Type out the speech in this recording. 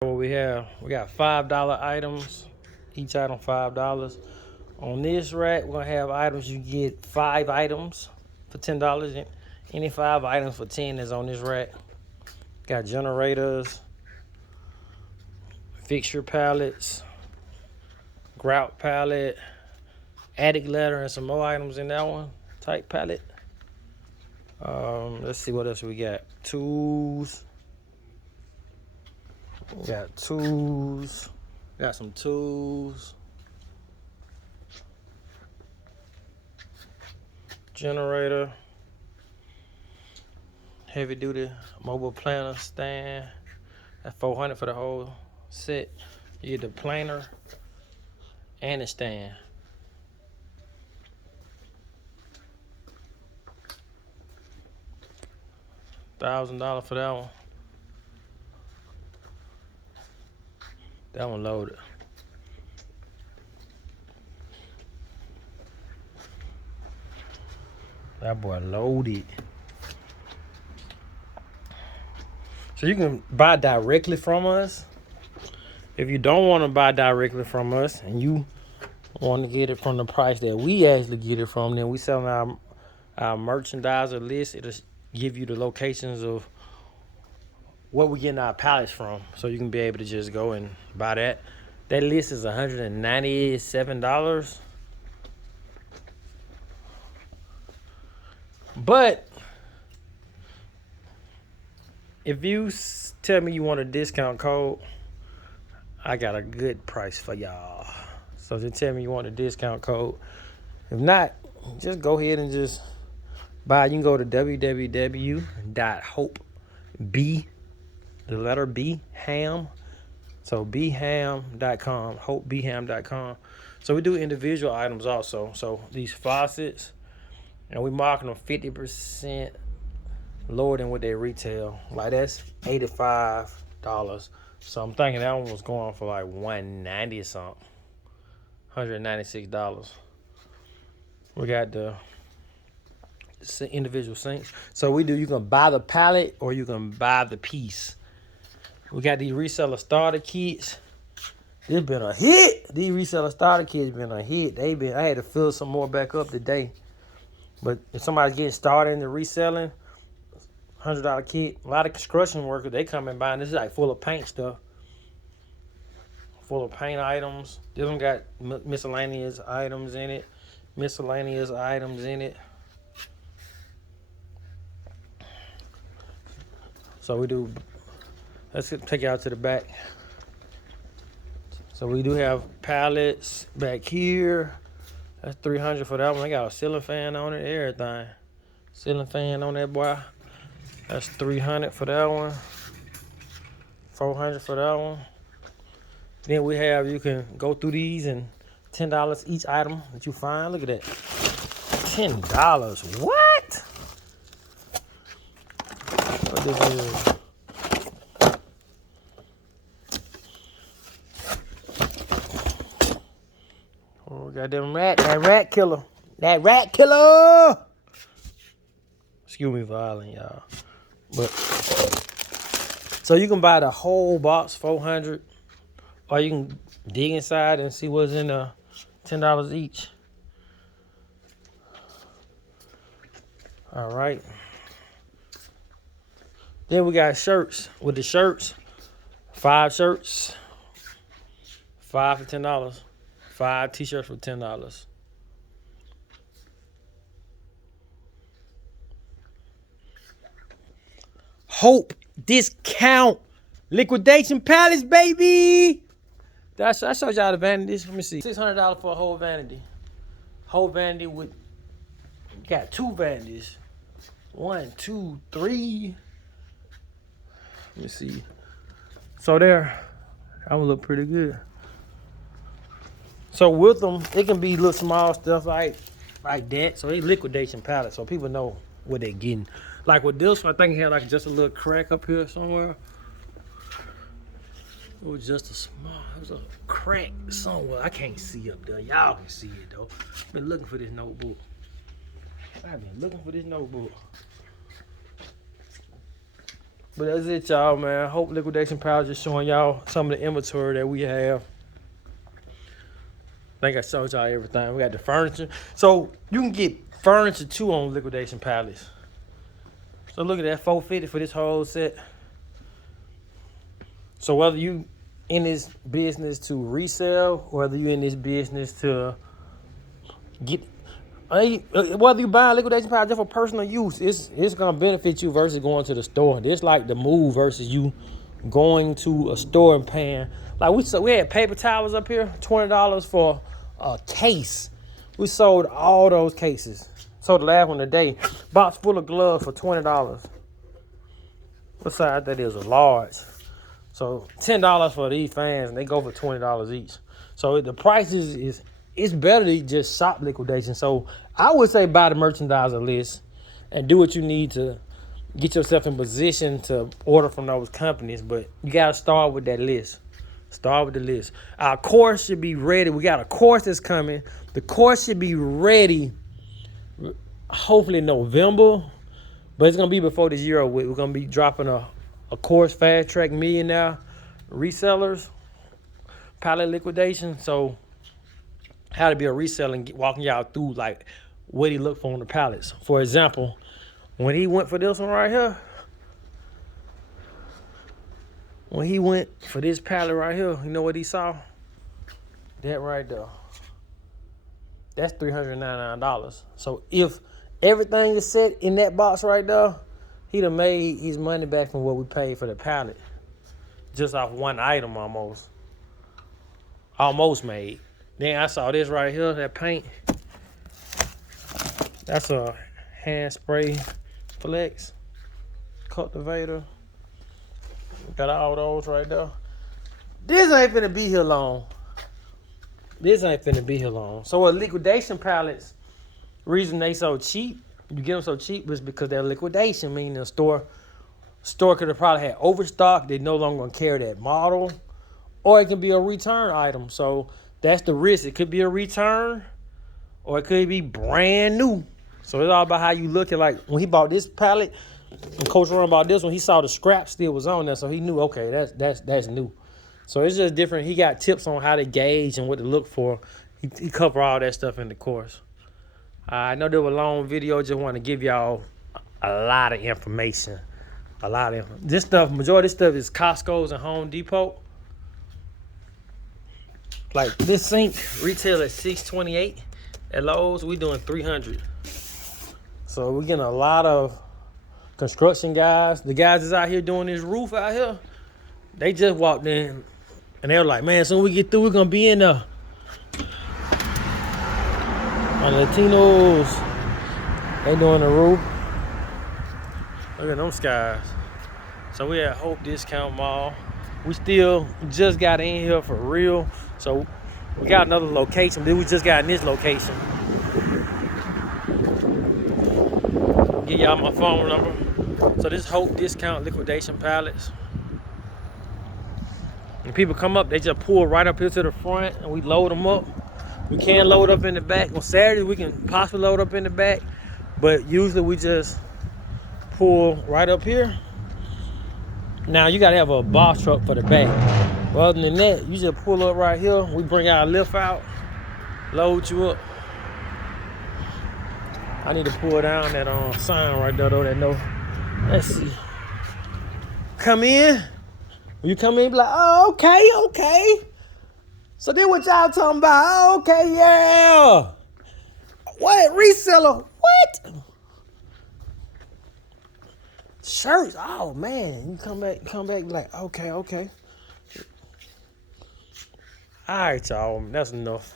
What we got $5 items, each item $5. On this rack, we're gonna have items you get 5 items for $10. Any 5 items for 10 is on this rack. Got generators, fixture pallets, grout pallet, attic ladder, and some more items in that one type pallet. Let's see what else we got. Tools. We got tools. Got some tools. Generator. Heavy duty mobile planter stand. That's $400 for the whole set. You get the planer and the stand. $1,000 for that one. That one loaded. That boy loaded. So you can buy directly from us. If you don't want to buy directly from us and you want to get it from the price that we actually get it from, then we sell our merchandiser list. It'll give you the locations of what we're getting our pallets from, so you can be able to just go and buy that. That list is $197. But if you tell me you want a discount code, I got a good price for y'all. So just tell me you want a discount code. If not, just go ahead and just buy. You can go to www.hope, the letter B, ham. So bham.com, hopebham.com. So we do individual items also. So these faucets, and we marking them 50% lower than what they retail. Like that's $85. So I'm thinking that one was going for like $190 or something. $196. We got the individual sinks. So we do, you can buy the pallet or you can buy the piece. We got these Reseller Starter kits. It's been a hit. These Reseller Starter kits been a hit. I had to fill some more back up today. But if somebody's getting started in the reselling, $100 kit. A lot of construction workers, they come and buy. This is like full of paint stuff. Full of paint items. This one got miscellaneous items in it. So we do, let's take you out to the back. So we do have pallets back here. That's $300 for that one. I got a ceiling fan on it, everything. Ceiling fan on that boy. That's $300 for that one. $400 for that one. Then we have, you can go through these and $10 each item that you find. Look at that. $10. What? What this is? Oh, goddamn rat. That rat killer. Excuse me for hollering, y'all. But so you can buy the whole box, $400, or you can dig inside and see what's in the $10 each. All right. Then we got shirts. With the shirts, 5 shirts, 5 for $10. 5 t-shirts for $10. Hope discount liquidation pallets, baby. I showed y'all the vanities. Let me see. $600 for a whole vanity. Whole vanity with, got 2 vanities. 1, 2, 3. Let me see. So there, that one look pretty good. So with them, it can be little small stuff like that. So they liquidation pallets, so people know what they're getting. Like with this one, I think it had like just a little crack up here somewhere. It was just it was a crack somewhere. I can't see up there. Y'all can see it though. Been looking for this notebook. But that's it, y'all, man. Hope Liquidation Pallets just showing y'all some of the inventory that we have. I think I showed y'all everything. We got the furniture. So you can get furniture too on Liquidation Pallets. So look at that, $450 for this whole set. So whether you in this business to resell, whether you in this business to get, whether you buy Liquidation Pallets just for personal use, it's gonna benefit you versus going to the store. It's like the move versus you going to a store and paying. Like we had paper towels up here, $20 for a case. We sold all those cases. Sold the last one today. Box full of gloves for $20. Besides that is a large. So $10 for these fans, and they go for $20 each. So the price is it's better to just shop Liquidation. So I would say buy the merchandiser list and do what you need to get yourself in position to order from those companies. But you gotta start with that list. Start with the list. Our course should be ready. We got a course that's coming. The course should be ready hopefully November, but it's gonna be before this year. We're gonna be dropping a course, Fast Track Millionaire Resellers Pallet Liquidation. So how to be a reseller and walking y'all through like what he looked for on the pallets. For example, when he went for this one right here, when he went for this pallet right here, you know what he saw? That right there. That's $399. So if everything is set in that box right there, he'd have made his money back from what we paid for the pallet. Just off one item almost. Almost made. Then I saw this right here, that paint. That's a hand spray flex cultivator. Got all those right there. This ain't finna be here long. This ain't finna be here long. So with Liquidation Pallets, reason they so cheap, you get them so cheap is because they're liquidation, meaning the store could have probably had overstock. They no longer gonna carry that model, or it can be a return item. So that's the risk. It could be a return, or it could be brand new. So it's all about how you look at. Like when he bought this pallet, and Coach Ron bought this one, he saw the scrap still was on there, so he knew, okay, that's new. So it's just different. He got tips on how to gauge and what to look for. He covered all that stuff in the course. I know there was a long video. Just want to give y'all a lot of information. This stuff, majority of this stuff is Costco's and Home Depot. Like this sink retail at $628. At Lowe's, we doing $300. So we're getting a lot of construction guys. The guys that's out here doing this roof out here, they just walked in and they were like, man, soon we get through, we're gonna be in there. Our Latinos, they doing the roof. Look at them skies. So we at Hope Discount Mall. We still just got in here for real. So we got another location, but we just got in this location. Give y'all my phone number. So this Hope Discount Liquidation Pallets. When people come up, they just pull right up here to the front and we load them up. We can load up in the back. On Saturdays, we can possibly load up in the back, but usually we just pull right up here. Now you gotta have a box truck for the back. But other than that, you just pull up right here. We bring our lift out, load you up. I need to pull down that sign right there though, that no. Let's see. Come in. When you come in, be like, oh, okay. So then what y'all talking about? Oh, okay, yeah. What? Reseller? What? Shirts? Oh man. You come back, be like, okay. All right, y'all. That's enough.